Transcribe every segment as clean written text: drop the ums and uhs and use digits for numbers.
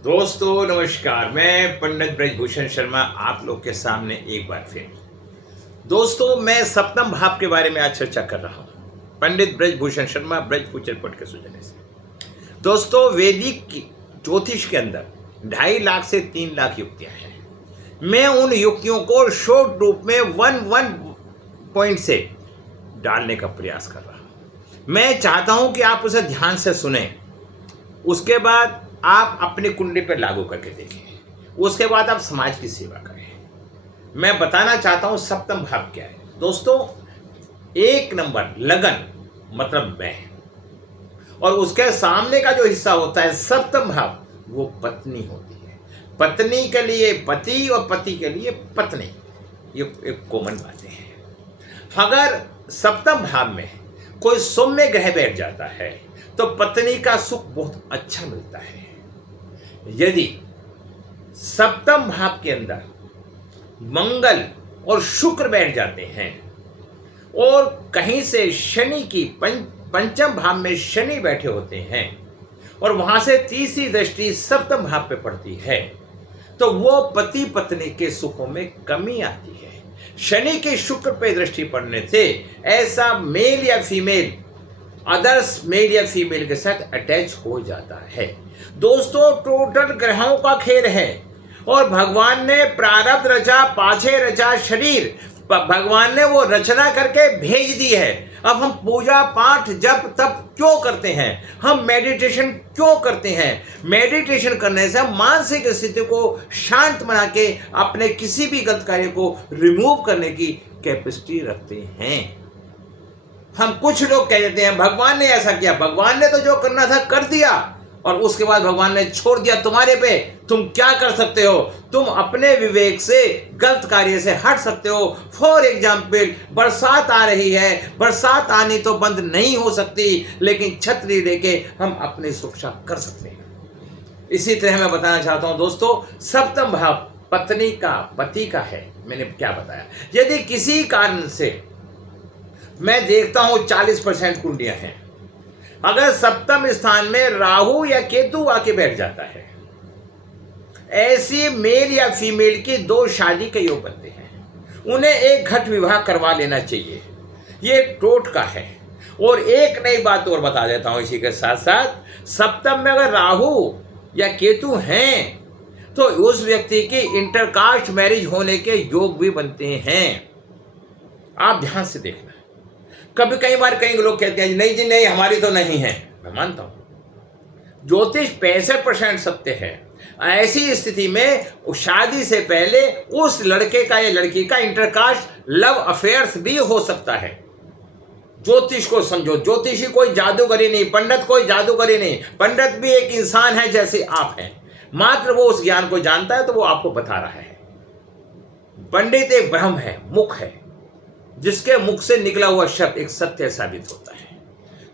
दोस्तों नमस्कार। मैं पंडित ब्रजभूषण शर्मा आप लोग के सामने एक बार फिर। दोस्तों मैं सप्तम भाव के बारे में आज चर्चा कर रहा हूँ। पंडित ब्रजभूषण शर्मा ब्रज फ्यूचर पॉइंट के सौजन्य से। दोस्तों वैदिक ज्योतिष के अंदर 2.5 लाख से 3 लाख युक्तियाँ हैं। मैं उन युक्तियों को शॉर्ट रूप में वन पॉइंट से डालने का प्रयास कर रहा हूँ। मैं चाहता हूँ कि आप उसे ध्यान से सुने, उसके बाद आप अपनी कुंडली पर लागू करके देखें, उसके बाद आप समाज की सेवा करें। मैं बताना चाहता हूं सप्तम भाव क्या है। दोस्तों 1 नंबर लगन मतलब मैं, और उसके सामने का जो हिस्सा होता है सप्तम भाव, वो पत्नी होती है। पत्नी के लिए पति और पति के लिए पत्नी, ये एक कॉमन बातें हैं। अगर सप्तम भाव में कोई सौम्य ग्रह बैठ जाता है तो पत्नी का सुख बहुत अच्छा मिलता है। यदि सप्तम भाव के अंदर मंगल और शुक्र बैठ जाते हैं और कहीं से शनि की पंचम भाव में शनि बैठे होते हैं और वहां से तीसरी दृष्टि सप्तम भाव पे पड़ती है, तो वो पति पत्नी के सुखों में कमी आती है। शनि के शुक्र पे दृष्टि पड़ने से ऐसा मेल या फीमेल अदर्स मेल या फीमेल के साथ अटैच हो जाता है। दोस्तों टोटल ग्रहों का खेल है और भगवान ने प्रारब्ध रचा, पाछे रचा शरीर, भगवान ने वो रचना करके भेज दी है। अब हम पूजा पाठ जप तप क्यों करते हैं, हम मेडिटेशन क्यों करते हैं? मेडिटेशन करने से हम मानसिक स्थिति को शांत बना के अपने किसी भी गलत कार्य को रिमूव करने की कैपेसिटी रखते हैं। हम कुछ लोग कह देते हैं भगवान ने ऐसा किया, भगवान ने तो जो करना था कर दिया और उसके बाद भगवान ने छोड़ दिया तुम्हारे पे। तुम क्या कर सकते हो? तुम अपने विवेक से गलत कार्य से हट सकते हो। फॉर एग्जाम्पल बरसात आ रही है, बरसात आनी तो बंद नहीं हो सकती, लेकिन छतरी लेके हम अपनी सुरक्षा कर सकते हैं। इसी तरह मैं बताना चाहता हूं दोस्तों, सप्तम भाव पत्नी का पति का है। मैंने क्या बताया, यदि किसी कारण से मैं देखता हूं 40% कुंडलियां हैं, अगर सप्तम स्थान में राहु या केतु आके बैठ जाता है, ऐसी मेल या फीमेल की 2 शादी के योग बनते हैं, उन्हें एक घट विवाह करवा लेना चाहिए। ये टोटका है। और एक नई बात और बता देता हूं इसी के साथ साथ, सप्तम में अगर राहु या केतु हैं तो उस व्यक्ति की इंटरकास्ट मैरिज होने के योग भी बनते हैं। आप ध्यान से देखना। कई बार कई लोग कहते हैं नहीं जी नहीं, हमारी तो नहीं है। मैं मानता हूं ज्योतिष 65% सत्य है। ऐसी स्थिति में शादी से पहले उस लड़के का या लड़की का इंटरकास्ट लव अफेयर्स भी हो सकता है। ज्योतिष को समझो। ज्योतिषी कोई जादूगरी नहीं, पंडित कोई जादूगरी नहीं। पंडित भी एक इंसान है जैसे आप हैं, मात्र वो उस ज्ञान को जानता है तो वो आपको बता रहा है। पंडित एक ब्रह्म है, मुख है, जिसके मुख से निकला हुआ शब्द एक सत्य साबित होता है।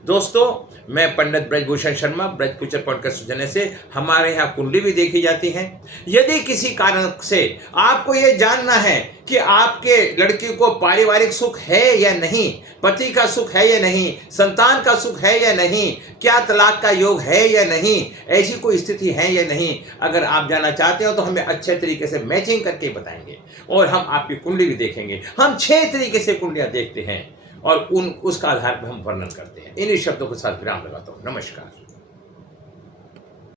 दोस्तों मैं पंडित ब्रजभूषण शर्मा ब्रज फ्यूचर पॉइंट के सौजन्य से, हमारे यहाँ कुंडली भी देखी जाती है। यदि किसी कारण से आपको ये जानना है कि आपके लड़की को पारिवारिक सुख है या नहीं, पति का सुख है या नहीं, संतान का सुख है या नहीं, क्या तलाक का योग है या नहीं, ऐसी कोई स्थिति है या नहीं, अगर आप जानना चाहते हो तो हमें अच्छे तरीके से मैचिंग करके बताएंगे और हम आपकी कुंडली भी देखेंगे। हम 6 तरीके से कुंडलियां देखते हैं और उसका आधार पर हम वर्णन करते हैं। इन्हीं शब्दों के साथ विराम लगाता हूँ। नमस्कार।